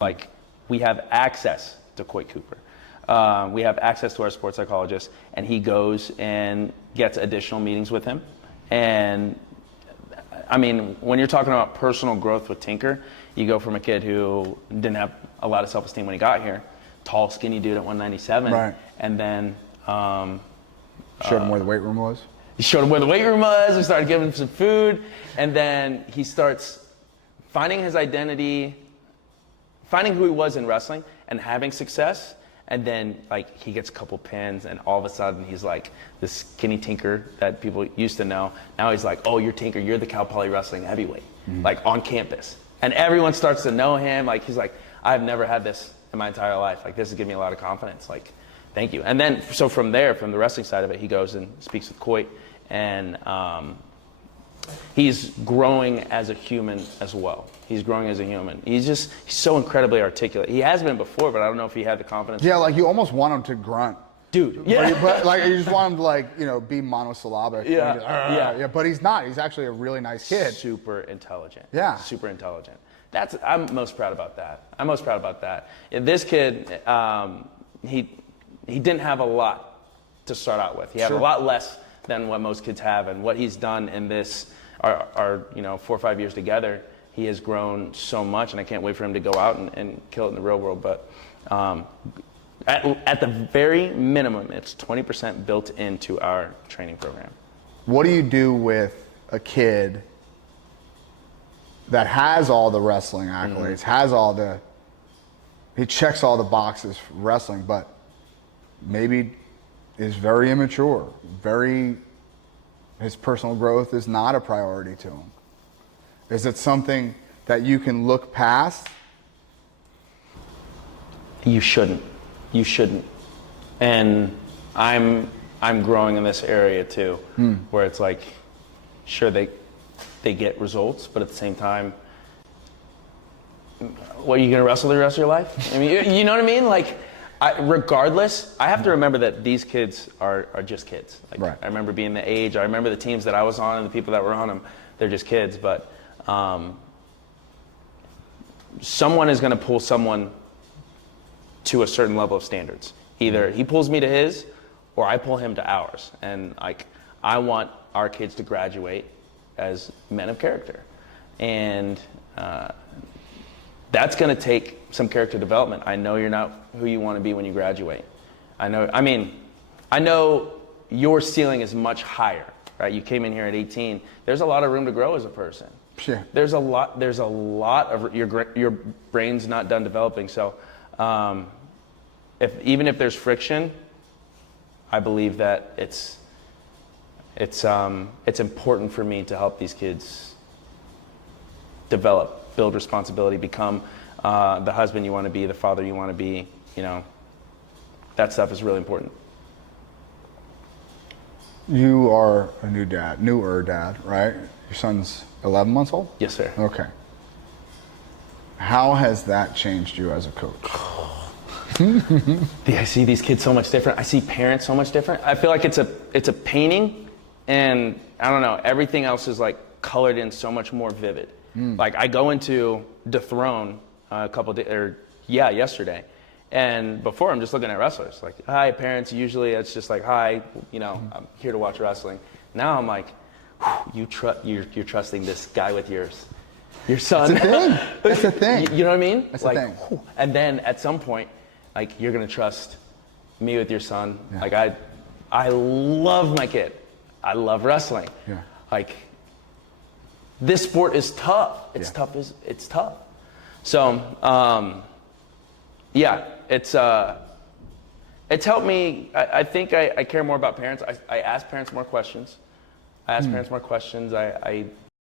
like we have access to Coy Cooper. We have access to our sports psychologist, and he goes and gets additional meetings with him. And I mean, when you're talking about personal growth with Tinker, you go from a kid who didn't have a lot of self-esteem when he got here, tall, skinny dude at 197, right. And then showed him where the weight room was. He showed him where the weight room was. We started giving him some food, and then he starts finding his identity, finding who he was in wrestling, and having success. And then, like, he gets a couple pins, and all of a sudden, he's like this skinny Tinker that people used to know. Now he's like, oh, you're Tinker, you're the Cal Poly Wrestling heavyweight, like on campus. And everyone starts to know him. Like, he's like, I've never had this in my entire life. Like, this has given me a lot of confidence. Like, thank you. And then, so from there, from the wrestling side of it, he goes and speaks with Coy, and he's growing as a human as well. He's growing as a human. He's so incredibly articulate. He has been before, but I don't know if he had the confidence. Yeah, like you almost want him to grunt. Dude, yeah. But like you just want him to, like, you know, be monosyllabic. Yeah. Yeah, but he's not. He's actually a really nice kid. Super intelligent. Yeah. Super intelligent. I'm most proud about that. This kid, he didn't have a lot to start out with. He had a lot less than what most kids have, and what he's done in this, our 4 or 5 years together, he has grown so much, and I can't wait for him to go out and kill it in the real world. But at the very minimum, it's 20% built into our training program. What do you do with a kid that has all the wrestling accolades, he checks all the boxes for wrestling, but maybe is very immature, his personal growth is not a priority to him? Is it something that you can look past? You shouldn't. And I'm growing in this area too, where it's like, sure, they get results, but at the same time, what, are you gonna wrestle the rest of your life? I mean, you know what I mean? Like, regardless, I have to remember that these kids are just kids. Like, right. I remember being the age, I remember the teams that I was on and the people that were on them, they're just kids, but someone is gonna pull someone to a certain level of standards. Either he pulls me to his, or I pull him to ours. And like, I want our kids to graduate as men of character. And that's gonna take some character development. I know you're not who you wanna be when you graduate. I know your ceiling is much higher, right? You came in here at 18. There's a lot of room to grow as a person. Yeah. There's a lot of your brain's not done developing. So even if there's friction, I believe that it's important for me to help these kids develop, build responsibility, become the husband you want to be, the father you want to be. You know, that stuff is really important. You are a newer dad, right? Your son's 11 months old? Yes, sir. Okay. How has that changed you as a coach? I see these kids so much different. I see parents so much different. I feel like it's a painting, and I don't know, everything else is like colored in so much more vivid. Like, I go into Dethrone yesterday, and before I'm just looking at wrestlers. Like, hi parents, usually it's just like, hi, I'm here to watch wrestling. Now I'm like, you're trusting this guy with your son. That's a thing. You know what I mean? That's like, a thing. And then at some point, like, you're gonna trust me with your son. Yeah. Like, I love my kid. I love wrestling. Yeah. Like, this sport is tough. It's tough. So, it's helped me. I think I care more about parents. I ask parents more questions. I